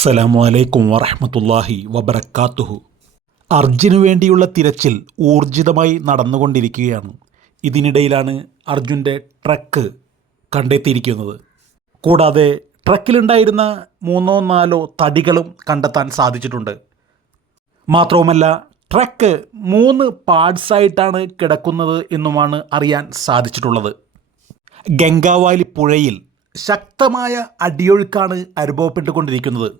അസ്സലാമു അലൈക്കും വറഹ്മത്തുള്ളാഹി വബറകാതുഹു. അർജുനു വേണ്ടിയുള്ള തിരച്ചിൽ ഊർജിതമായി നടന്നുകൊണ്ടിരിക്കുകയാണ്. ഇതിനിടയിലാണ് അർജുൻ്റെ ട്രക്ക് കണ്ടെത്തിയിരിക്കുന്നത്. കൂടാതെ ട്രക്കിലുണ്ടായിരുന്ന 3-4 തടികളും കണ്ടെത്താൻ സാധിച്ചിട്ടുണ്ട്. മാത്രവുമല്ല, ട്രക്ക് 3 പാർട്സായിട്ടാണ് കിടക്കുന്നത് എന്നുമാണ് അറിയാൻ സാധിച്ചിട്ടുള്ളത്. ഗംഗാവാലി പുഴയിൽ ശക്തമായ അടിയൊഴുക്കാണ് അനുഭവപ്പെട്ടുകൊണ്ടിരിക്കുന്നത്.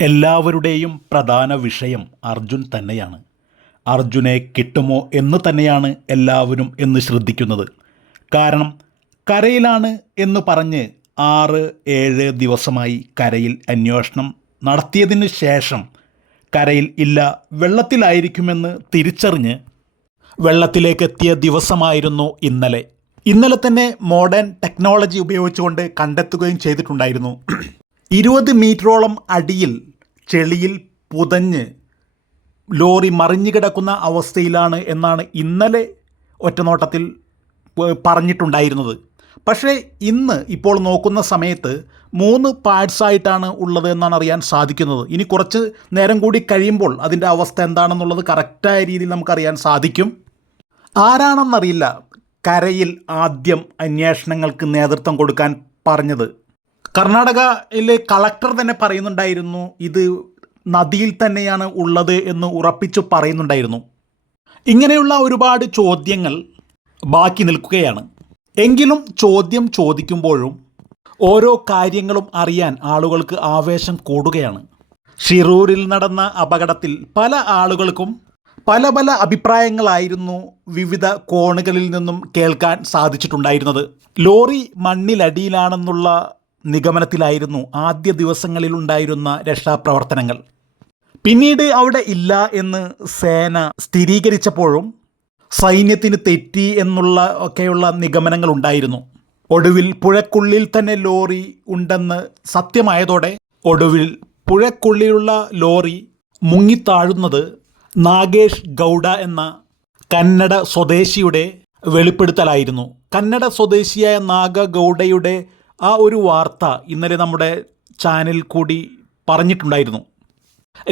എല്ലാവരുടെയും പ്രധാന വിഷയം അർജുൻ തന്നെയാണ്. അർജുനെ കിട്ടുമോ എന്ന് തന്നെയാണ് എല്ലാവരും എന്ന് ശ്രദ്ധിക്കുന്നത്. കാരണം കരയിലാണ് എന്ന് പറഞ്ഞ് 6-7 ദിവസമായി കരയിൽ അന്വേഷണം നടത്തിയതിന് ശേഷം കരയിൽ ഇല്ല, വെള്ളത്തിലായിരിക്കുമെന്ന് തിരിച്ചറിഞ്ഞ് വെള്ളത്തിലേക്കെത്തിയ ദിവസമായിരുന്നു ഇന്നലെ തന്നെ മോഡേൺ ടെക്നോളജി ഉപയോഗിച്ചുകൊണ്ട് കണ്ടെത്തുകയും ചെയ്തിട്ടുണ്ടായിരുന്നു. 20 മീറ്ററോളം അടിയിൽ ചെളിയിൽ പുതഞ്ഞ് ലോറി മറിഞ്ഞു കിടക്കുന്ന അവസ്ഥയിലാണ് എന്നാണ് ഇന്നലെ ഒറ്റനോട്ടത്തിൽ പറഞ്ഞിട്ടുണ്ടായിരുന്നത്. പക്ഷേ ഇപ്പോൾ നോക്കുന്ന സമയത്ത് 3 പാർട്സായിട്ടാണ് ഉള്ളത് എന്നാണ് അറിയാൻ സാധിക്കുന്നത്. ഇനി കുറച്ച് നേരം കൂടി കഴിയുമ്പോൾ അതിൻ്റെ അവസ്ഥ എന്താണെന്നുള്ളത് കറക്റ്റായ രീതിയിൽ നമുക്കറിയാൻ സാധിക്കും. ആരാണെന്നറിയില്ല കരയിൽ ആദ്യം അന്വേഷണങ്ങൾക്ക് നേതൃത്വം കൊടുക്കാൻ പറഞ്ഞത്. കർണാടകയിലെ കളക്ടർ തന്നെ പറയുന്നുണ്ടായിരുന്നു ഇത് നദിയിൽ തന്നെയാണ് ഉള്ളത് എന്ന് ഉറപ്പിച്ചു പറയുന്നുണ്ടായിരുന്നു. ഇങ്ങനെയുള്ള ഒരുപാട് ചോദ്യങ്ങൾ ബാക്കി നിൽക്കുകയാണ്. എങ്കിലും ചോദ്യം ചോദിക്കുമ്പോഴും ഓരോ കാര്യങ്ങളും അറിയാൻ ആളുകൾക്ക് ആവേശം കൂടുകയാണ്. ഷിറൂരിൽ നടന്ന അപകടത്തിൽ പല ആളുകൾക്കും പല അഭിപ്രായങ്ങളായിരുന്നു വിവിധ കോണുകളിൽ നിന്നും കേൾക്കാൻ സാധിച്ചിട്ടുണ്ടായിരുന്നത്. ലോറി മണ്ണിലടിയിലാണെന്നുള്ള നിഗമനത്തിലായിരുന്നു ആദ്യ ദിവസങ്ങളിലുണ്ടായിരുന്ന രക്ഷാപ്രവർത്തനങ്ങൾ. പിന്നീട് അവിടെ ഇല്ല എന്ന് സേന സ്ഥിരീകരിച്ചപ്പോഴും സൈന്യത്തിന് തെറ്റി എന്നുള്ള ഒക്കെയുള്ള നിഗമനങ്ങൾ ഉണ്ടായിരുന്നു. ഒടുവിൽ പുഴക്കുള്ളിൽ തന്നെ ലോറി ഉണ്ടെന്ന് സത്യമായതോടെ ഒടുവിൽ പുഴക്കുള്ളിലുള്ള ലോറി മുങ്ങിത്താഴുന്നത് നാഗേഷ് ഗൗഡ എന്ന കന്നഡ സ്വദേശിയുടെ വെളിപ്പെടുത്തലായിരുന്നു. കന്നഡ സ്വദേശിയായ നാഗ ഗൗഡയുടെ ആ ഒരു വാർത്ത ഇന്നലെ നമ്മുടെ ചാനൽ കൂടി പറഞ്ഞിട്ടുണ്ടായിരുന്നു.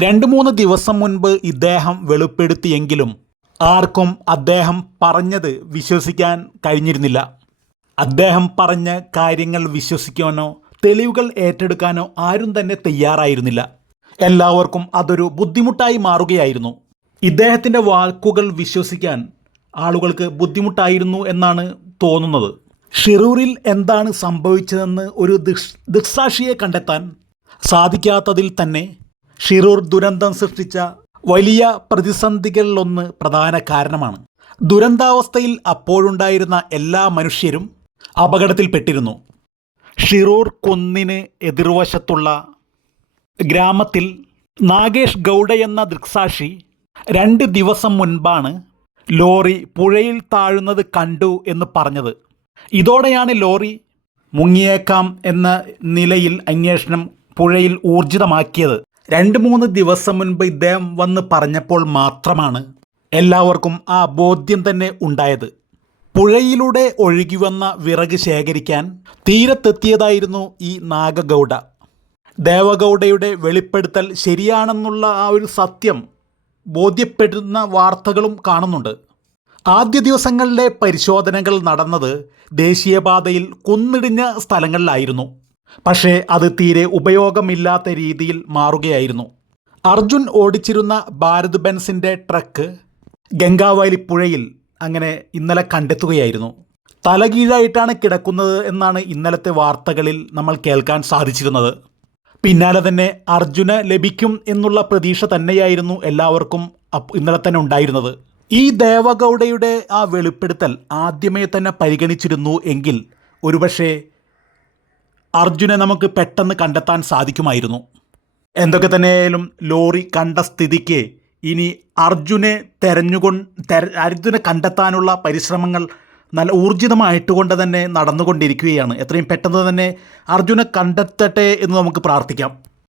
2-3 ദിവസം മുൻപ് ഇദ്ദേഹം വെളിപ്പെടുത്തിയെങ്കിലും ആർക്കും അദ്ദേഹം പറഞ്ഞത് വിശ്വസിക്കാൻ കഴിഞ്ഞിരുന്നില്ല. അദ്ദേഹം പറഞ്ഞ കാര്യങ്ങൾ വിശ്വസിക്കാനോ തെളിവുകൾ ഏറ്റെടുക്കാനോ ആരും തന്നെ തയ്യാറായിരുന്നില്ല. എല്ലാവർക്കും അതൊരു ബുദ്ധിമുട്ടായി മാറുകയായിരുന്നു. ഇദ്ദേഹത്തിൻ്റെ വാക്കുകൾ വിശ്വസിക്കാൻ ആളുകൾക്ക് ബുദ്ധിമുട്ടായിരുന്നു എന്നാണ് തോന്നുന്നത്. ഷിറൂരിൽ എന്താണ് സംഭവിച്ചതെന്ന് ഒരു ദൃക്സാക്ഷിയെ കണ്ടെത്താൻ സാധിക്കാത്തതിൽ തന്നെ ഷിറൂർ ദുരന്തം സൃഷ്ടിച്ച വലിയ പ്രതിസന്ധികളിലൊന്ന് പ്രധാന കാരണമാണ്. ദുരന്താവസ്ഥയിൽ അപ്പോഴുണ്ടായിരുന്ന എല്ലാ മനുഷ്യരും അപകടത്തിൽപ്പെട്ടിരുന്നു. ഷിറൂർ കുന്നിന് എതിർവശത്തുള്ള ഗ്രാമത്തിൽ നാഗേഷ് ഗൗഡ എന്ന ദൃക്സാക്ഷി 2 ദിവസം മുൻപാണ് ലോറി പുഴയിൽ താഴുന്നത് കണ്ടു എന്ന് പറഞ്ഞത്. ഇതോടെയാണ് ലോറി മുങ്ങിയേക്കാം എന്ന നിലയിൽ അന്വേഷണം പുഴയിൽ ഊർജിതമാക്കിയത്. 2-3 ദിവസം മുൻപ് ഇദ്ദേഹം വന്ന് പറഞ്ഞപ്പോൾ മാത്രമാണ് എല്ലാവർക്കും ആ ബോധ്യം തന്നെ ഉണ്ടായത്. പുഴയിലൂടെ ഒഴുകി വന്ന വിറക് ശേഖരിക്കാൻ തീരത്തെത്തിയതായിരുന്നു ഈ നാഗഗൗഡ. ദേവഗൗഡയുടെ വെളിപ്പെടുത്തൽ ശരിയാണെന്നുള്ള ആ ഒരു സത്യം ബോധ്യപ്പെടുന്ന വാർത്തകളും കാണുന്നുണ്ട്. ആദ്യ ദിവസങ്ങളിലെ പരിശോധനകൾ നടന്നത് ദേശീയപാതയിൽ കുന്നിടിഞ്ഞ സ്ഥലങ്ങളിലായിരുന്നു. പക്ഷേ അത് തീരെ ഉപയോഗമില്ലാത്ത രീതിയിൽ മാറുകയായിരുന്നു. അർജുൻ ഓടിച്ചിരുന്ന ഭാരത് ബെൻസിൻ്റെ ട്രക്ക് ഗംഗാവാലി പുഴയിൽ അങ്ങനെ ഇന്നലെ കണ്ടെത്തുകയായിരുന്നു. തലകീഴായിട്ടാണ് കിടക്കുന്നത് എന്നാണ് ഇന്നലത്തെ വാർത്തകളിൽ നമ്മൾ കേൾക്കാൻ സാധിച്ചിരുന്നത്. പിന്നാലെ തന്നെ അർജുന് ലഭിക്കും എന്നുള്ള പ്രതീക്ഷ തന്നെയായിരുന്നു എല്ലാവർക്കും ഇന്നലെ തന്നെ ഉണ്ടായിരുന്നത്. ഈ ദേവഗൗഡയുടെ ആ വെളിപ്പെടുത്തൽ ആദ്യമേ തന്നെ പരിഗണിച്ചിരുന്നു എങ്കിൽ ഒരുപക്ഷെ അർജുനെ നമുക്ക് പെട്ടെന്ന് കണ്ടെത്താൻ സാധിക്കുമായിരുന്നു. എന്തൊക്കെ തന്നെയായാലും ലോറി കണ്ട സ്ഥിതിക്ക് ഇനി അർജുനെ അർജുനെ കണ്ടെത്താനുള്ള പരിശ്രമങ്ങൾ നല്ല ഊർജിതമായിട്ടുകൊണ്ട് തന്നെ നടന്നുകൊണ്ടിരിക്കുകയാണ്. എത്രയും പെട്ടെന്ന് തന്നെ അർജുനെ കണ്ടെത്തട്ടെ എന്ന് നമുക്ക് പ്രാർത്ഥിക്കാം.